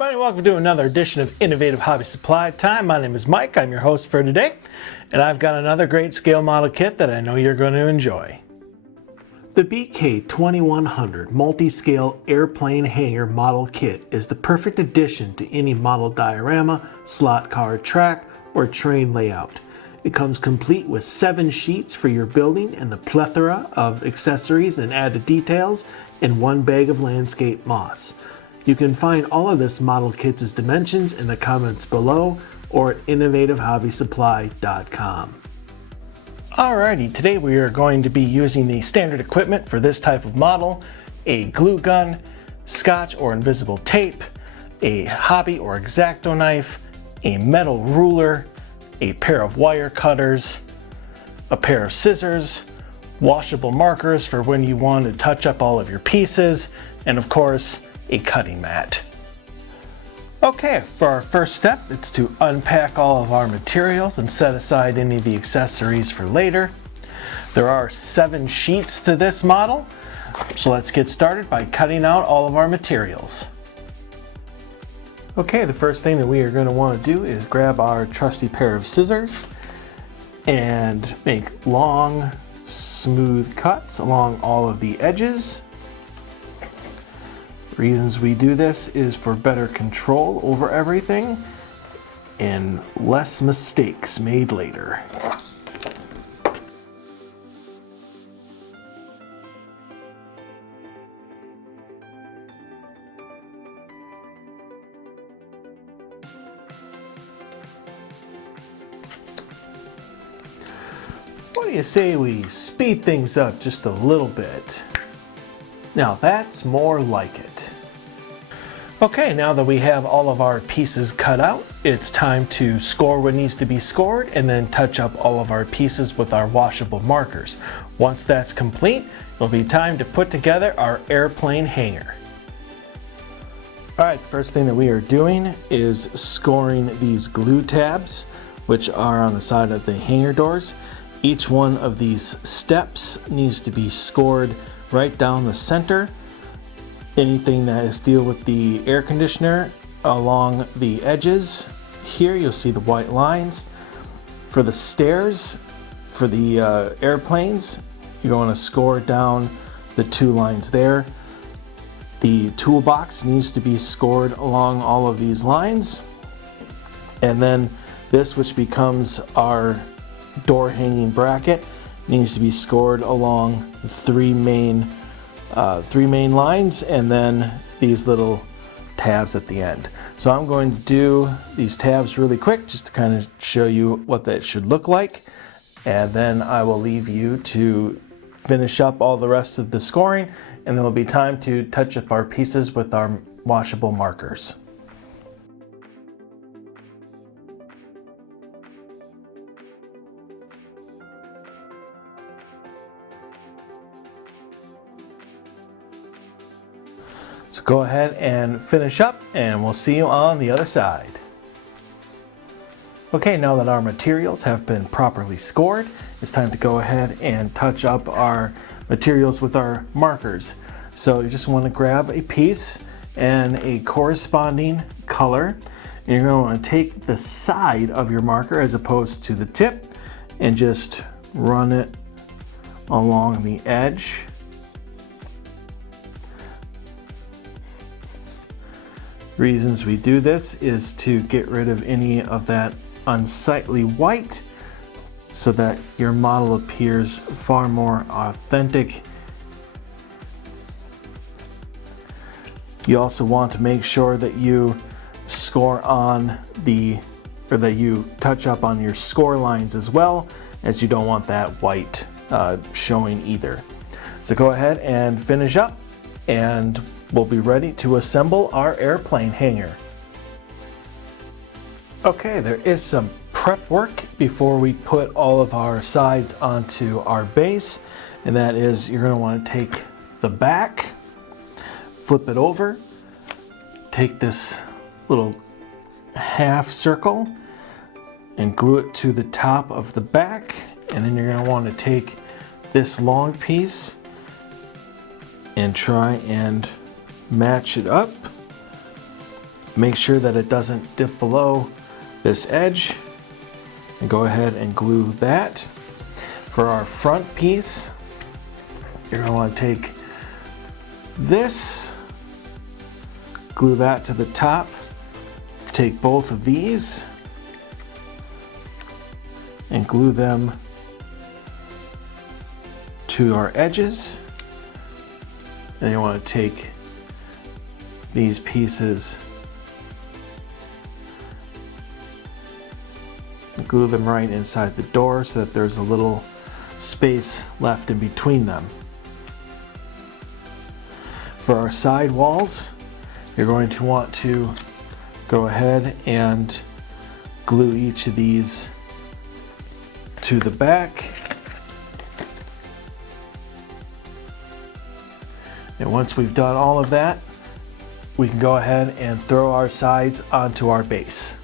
everybody, welcome to another edition of Innovative Hobby Supply Time. My name is Mike, I'm your host for today, and I've got another great scale model kit that I know you're going to enjoy. The BK2100 Multi-Scale Airplane Hangar Model Kit is the perfect addition to any model diorama, slot car track, or train layout. It comes complete with 7 sheets for your building and the plethora of accessories and added details in one bag of landscape moss. You can find all of this model kit's dimensions in the comments below or at innovativehobbysupply.com. Alrighty, today we are going to be using the standard equipment for this type of model: a glue gun, scotch or invisible tape, a hobby or X-Acto knife, a metal ruler, a pair of wire cutters, a pair of scissors, washable markers for when you want to touch up all of your pieces, and of course, a cutting mat. Okay, for our first step, it's to unpack all of our materials and set aside any of the accessories for later. There are 7 sheets to this model, so let's get started by cutting out all of our materials. Okay, the first thing that we are going to want to do is grab our trusty pair of scissors and make long, smooth cuts along all of the edges. Reasons we do this is for better control over everything and less mistakes made later. What do you say we speed things up just a little bit? Now that's more like it. Okay, now that we have all of our pieces cut out, it's time to score what needs to be scored and then touch up all of our pieces with our washable markers. Once that's complete, it'll be time to put together our airplane hangar. Alright, the first thing that we are doing is scoring these glue tabs, which are on the side of the hangar doors. Each one of these steps needs to be scored right down the center. Anything that has to deal with the air conditioner along the edges, here you'll see the white lines. For the stairs, for the airplanes, you're going to score down the 2 lines there. The toolbox needs to be scored along all of these lines. And then this, which becomes our door hanging bracket, needs to be scored along the 3 main lines, and then these little tabs at the end. So I'm going to do these tabs really quick just to kind of show you what that should look like, and then I will leave you to finish up all the rest of the scoring, and then it'll be time to touch up our pieces with our washable markers. So go ahead and finish up, and we'll see you on the other side. Okay, now that our materials have been properly scored, it's time to go ahead and touch up our materials with our markers. So you just want to grab a piece and a corresponding color, and you're going to want to take the side of your marker as opposed to the tip and just run it along the edge. Reasons we do this is to get rid of any of that unsightly white so that your model appears far more authentic. You also want to make sure that you score on that you touch up on your score lines as well, as you don't want that white showing either. So go ahead and finish up, and we'll be ready to assemble our airplane hangar. Okay, there is some prep work before we put all of our sides onto our base, and that is you're going to want to take the back, flip it over, take this little half circle and glue it to the top of the back, and then you're going to want to take this long piece and try and match it up Make sure that it doesn't dip below this edge, and go ahead and glue that. For our front piece, you're going to want to take this, glue that to the top, take both of these and glue them to our edges. And you want to take these pieces and glue them right inside the door so that there's a little space left in between them. For our side walls, you're going to want to go ahead and glue each of these to the back. And once we've done all of that, we can go ahead and throw our sides onto our base.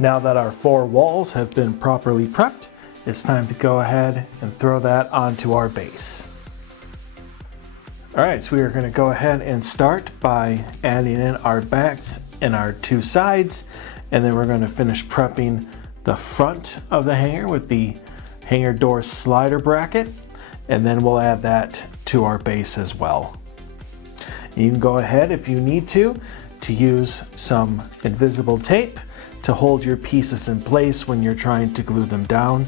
Now that our 4 walls have been properly prepped, it's time to go ahead and throw that onto our base. All right, so we are going to go ahead and start by adding in our backs and our 2 sides, and then we're going to finish prepping the front of the hangar with the hangar door slider bracket, and then we'll add that to our base as well. You can go ahead, if you need to use some invisible tape to hold your pieces in place when you're trying to glue them down.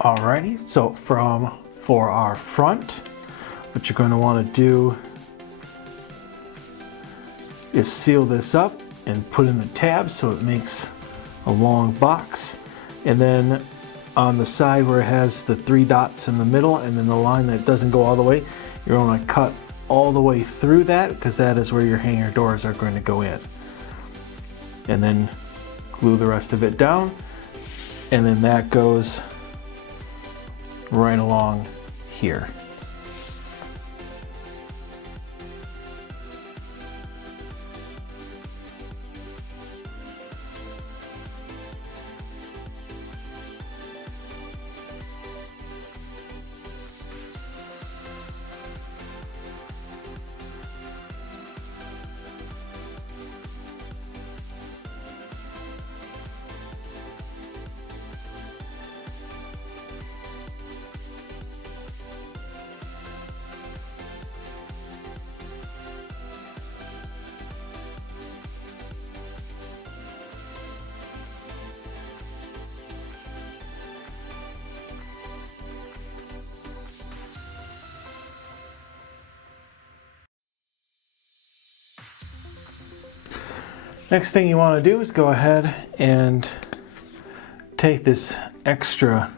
Alrighty, so for our front, what you're going to want to do is seal this up and put in the tabs so it makes a long box. And then on the side where it has the 3 dots in the middle and then the line that doesn't go all the way, you're going to cut all the way through that because that is where your hangar doors are going to go in. And then glue the rest of it down, and then that goes right along here. Next thing you want to do is go ahead and take this extra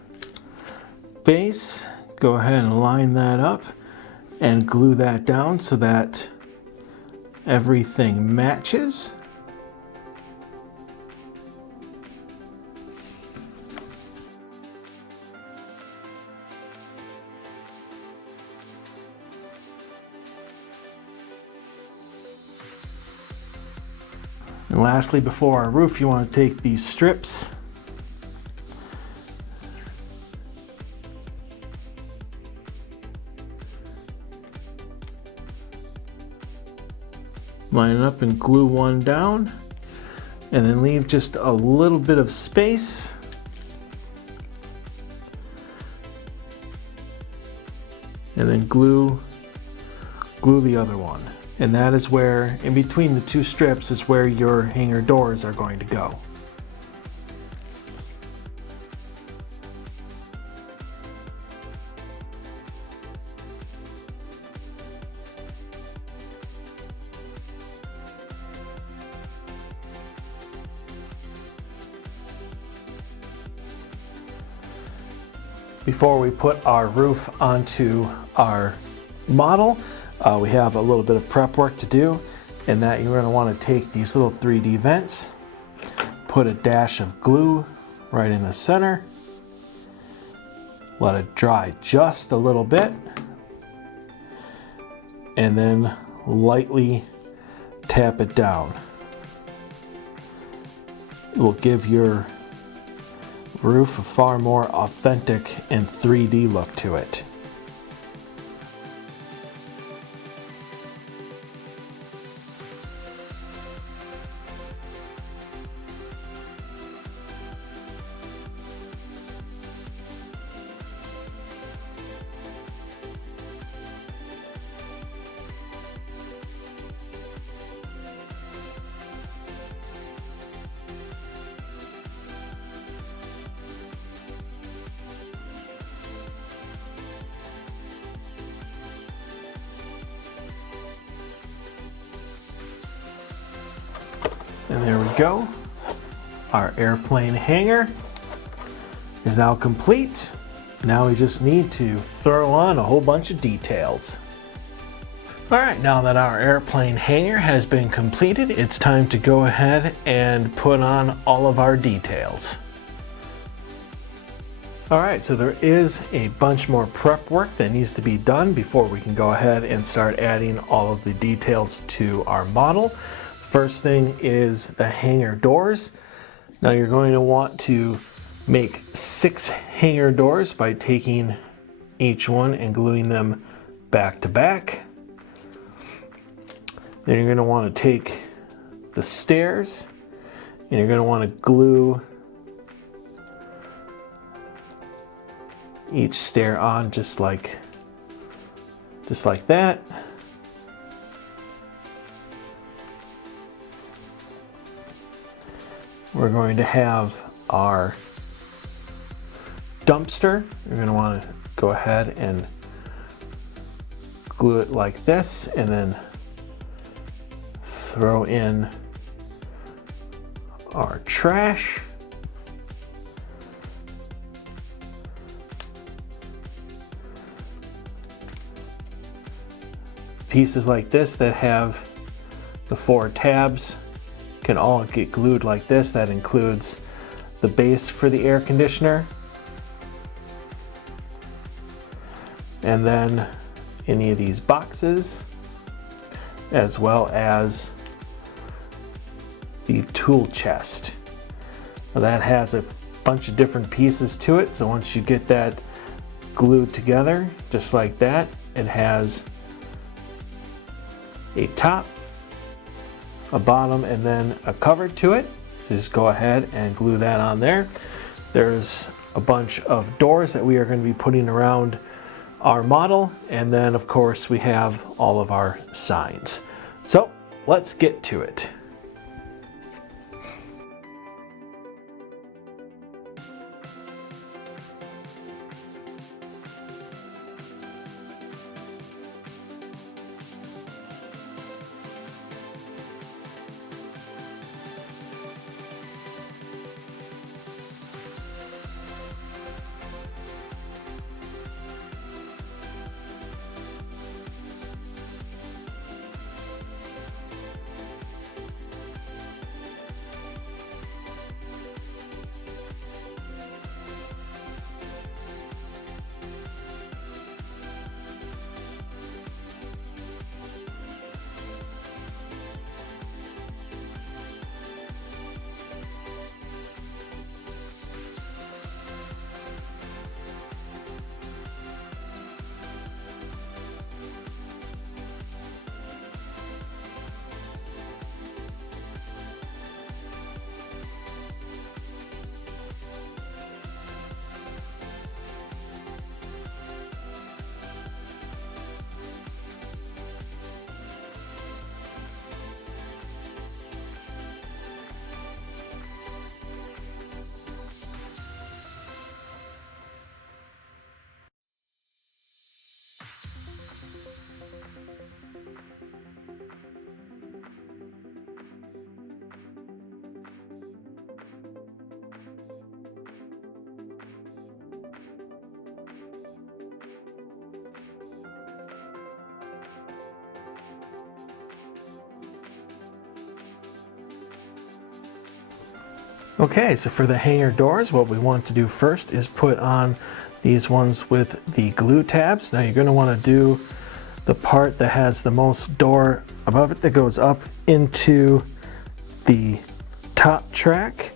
base, go ahead and line that up and glue that down so that everything matches. And lastly, before our roof, you want to take these strips line it up and glue one down, and then leave just a little bit of space. And then glue the other one. And that is where, in between the two strips, is where your hangar doors are going to go. Before we put our roof onto our model, we have a little bit of prep work to do, and that you're going to want to take these little 3D vents, put a dash of glue right in the center, let it dry just a little bit, and then lightly tap it down. It will give your roof a far more authentic and 3D look to it. And there we go. Our airplane hangar is now complete. Now we just need to throw on a whole bunch of details. All right, now that our airplane hangar has been completed, it's time to go ahead and put on all of our details. All right, so there is a bunch more prep work that needs to be done before we can go ahead and start adding all of the details to our model. First thing is the hangar doors. Now you're going to want to make 6 hangar doors by taking each one and gluing them back to back. Then you're going to want to take the stairs and you're going to want to glue each stair on just like that. We're going to have our dumpster. You're going to want to go ahead and glue it like this and then throw in our trash. Pieces like this that have the 4 tabs can all get glued like this. That includes the base for the air conditioner, and then any of these boxes, as well as the tool chest. Now that has a bunch of different pieces to it, so once you get that glued together just like that, it has a top, a bottom, and then a cover to it. So just go ahead and glue that on there. There's a bunch of doors that we are going to be putting around our model, and then of course we have all of our signs. So let's get to it. Okay, so for the hangar doors, what we want to do first is put on these ones with the glue tabs. Now you're going to want to do the part that has the most door above it that goes up into the top track,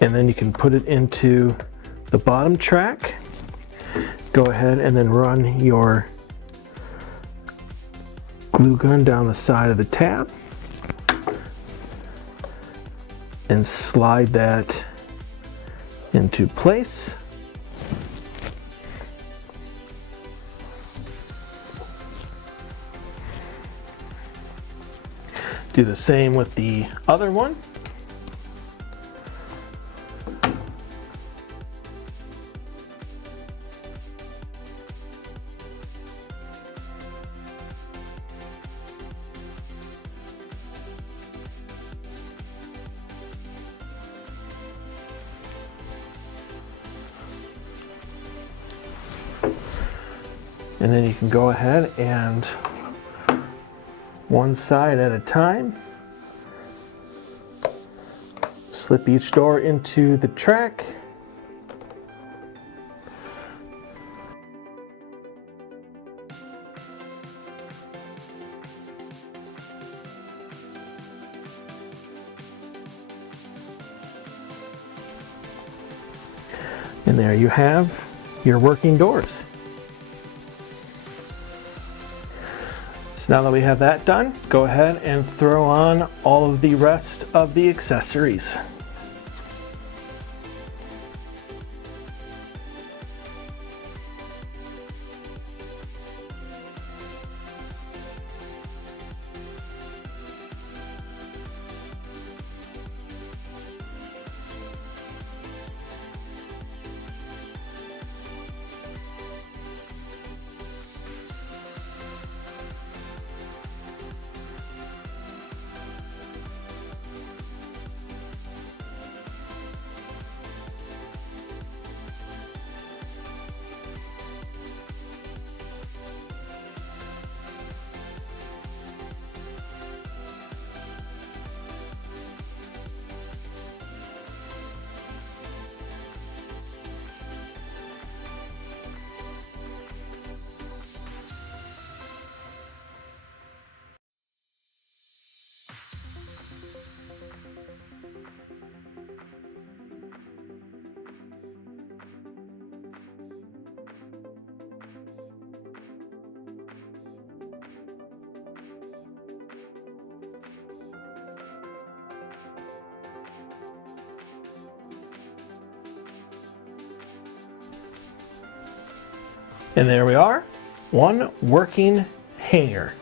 and then you can put it into the bottom track. Go ahead and then run your glue gun down the side of the tab and slide that into place. Do the same with the other one. And then you can go ahead and one side at a time, slip each door into the track. And there you have your working doors. So now that we have that done, go ahead and throw on all of the rest of the accessories. And there we are, one working hangar.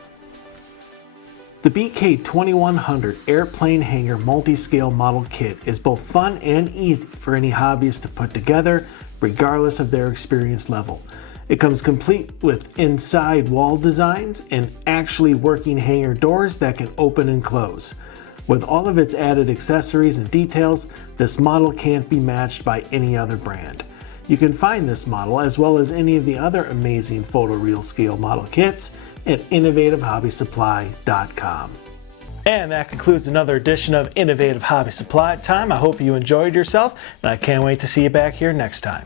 The BK2100 Airplane Hangar Multi-Scale Model Kit is both fun and easy for any hobbyist to put together, regardless of their experience level. It comes complete with inside wall designs and actually working hangar doors that can open and close. With all of its added accessories and details, this model can't be matched by any other brand. You can find this model, as well as any of the other amazing photoreal scale model kits, at innovativehobbysupply.com. And that concludes another edition of Innovative Hobby Supply Time. I hope you enjoyed yourself, and I can't wait to see you back here next time.